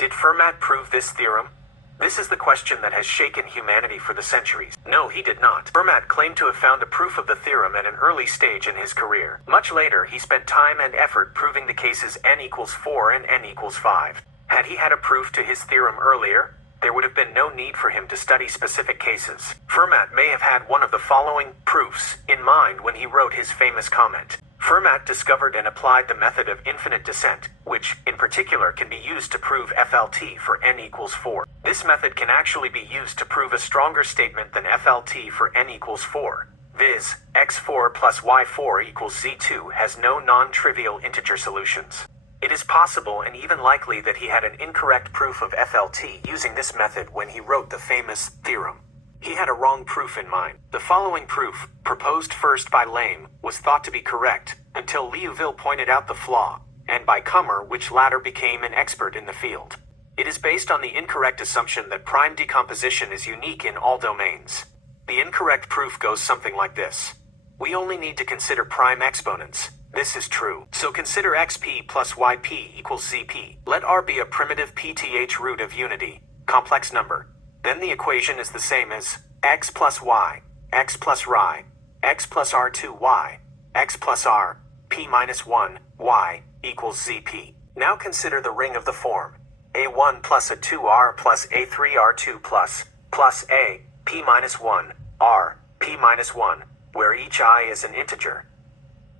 Did Fermat prove this theorem? This is the question that has shaken humanity for the centuries. No, he did not. Fermat claimed to have found a proof of the theorem at an early stage in his career. Much later, he spent time and effort proving the cases n equals 4 and n equals 5. Had he had a proof to his theorem earlier, there would have been no need for him to study specific cases. Fermat may have had one of the following proofs in mind when he wrote his famous comment. Fermat discovered and applied the method of infinite descent, which, in particular, can be used to prove FLT for n equals 4. This method can actually be used to prove a stronger statement than FLT for n equals 4, viz. x4 plus y4 equals z2 has no non-trivial integer solutions. It is possible and even likely that he had an incorrect proof of FLT using this method when he wrote the famous theorem. He had a wrong proof in mind. The following proof, proposed first by Lame, was thought to be correct, until Liouville pointed out the flaw, and by Kummer, which latter became an expert in the field. It is based on the incorrect assumption that prime decomposition is unique in all domains. The incorrect proof goes something like this. We only need to consider prime exponents. This is true. So consider xp plus yp equals zp. Let R be a primitive pth root of unity, complex number. Then the equation is the same as x plus y, x plus y, x plus r2y, x plus r, p minus 1, y, equals zp. Now consider the ring of the form a1 plus a2r plus a3r2 plus a, p minus 1, r, p minus 1, where each I is an integer.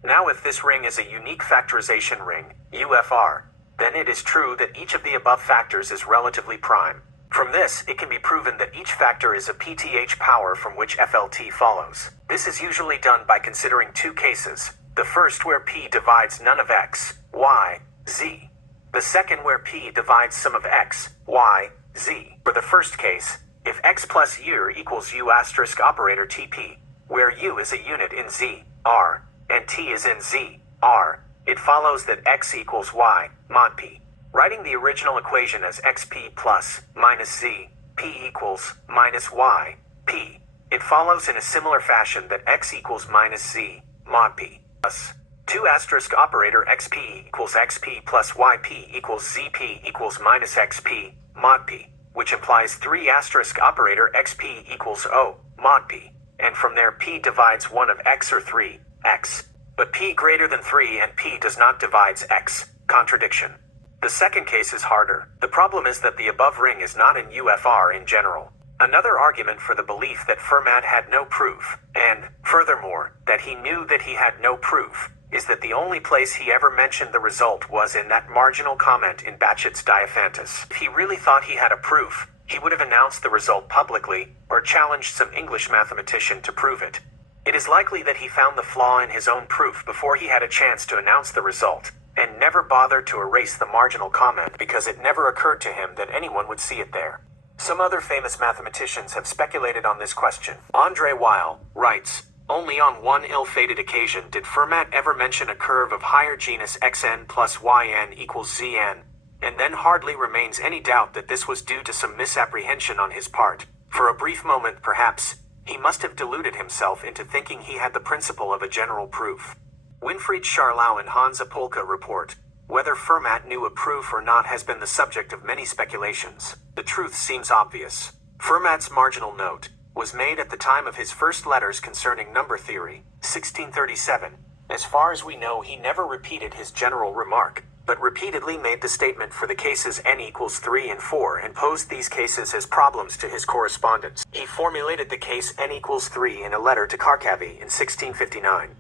Now if this ring is a unique factorization ring, UFR, then it is true that each of the above factors is relatively prime. From this, it can be proven that each factor is a pth power from which FLT follows. This is usually done by considering two cases. The first where p divides none of x, y, z. The second where p divides some of x, y, z. For the first case, if x plus year equals u asterisk operator tp, where u is a unit in z, r, and t is in z, r, it follows that x equals y, mod p. Writing the original equation as xp plus minus z, p equals minus y, p, it follows in a similar fashion that x equals minus z, mod p, plus 2 asterisk operator xp equals xp plus yp equals zp equals minus xp, mod p, which implies 3 asterisk operator xp equals o, mod p, and from there p divides 1 of x or 3, x. But p greater than 3 and p does not divides x, contradiction. The second case is harder. The problem is that the above ring is not in UFR in general. Another argument for the belief that Fermat had no proof, and, furthermore, that he knew that he had no proof, is that the only place he ever mentioned the result was in that marginal comment in Bachet's Diophantus. If he really thought he had a proof, he would have announced the result publicly, or challenged some English mathematician to prove it. It is likely that he found the flaw in his own proof before he had a chance to announce the result, and never bothered to erase the marginal comment because it never occurred to him that anyone would see it there. Some other famous mathematicians have speculated on this question. André Weil writes, only on one ill-fated occasion did Fermat ever mention a curve of higher genus xn plus yn equals zn, and then hardly remains any doubt that this was due to some misapprehension on his part. For a brief moment, perhaps, he must have deluded himself into thinking he had the principle of a general proof. Winfried Charlau and Hans Apolka report, whether Fermat knew a proof or not has been the subject of many speculations. The truth seems obvious. Fermat's marginal note was made at the time of his first letters concerning number theory, 1637. As far as we know, he never repeated his general remark, but repeatedly made the statement for the cases n equals 3 and 4 and posed these cases as problems to his correspondents. He formulated the case n equals 3 in a letter to Kharkavy in 1659.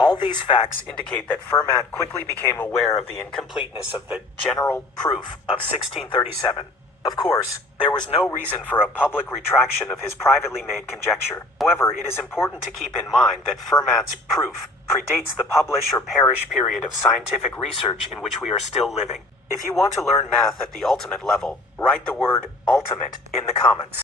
All these facts indicate that Fermat quickly became aware of the incompleteness of the general proof of 1637. Of course, there was no reason for a public retraction of his privately made conjecture. However, it is important to keep in mind that Fermat's proof predates the publish or perish period of scientific research in which we are still living. If you want to learn math at the ultimate level, write the word ultimate in the comments.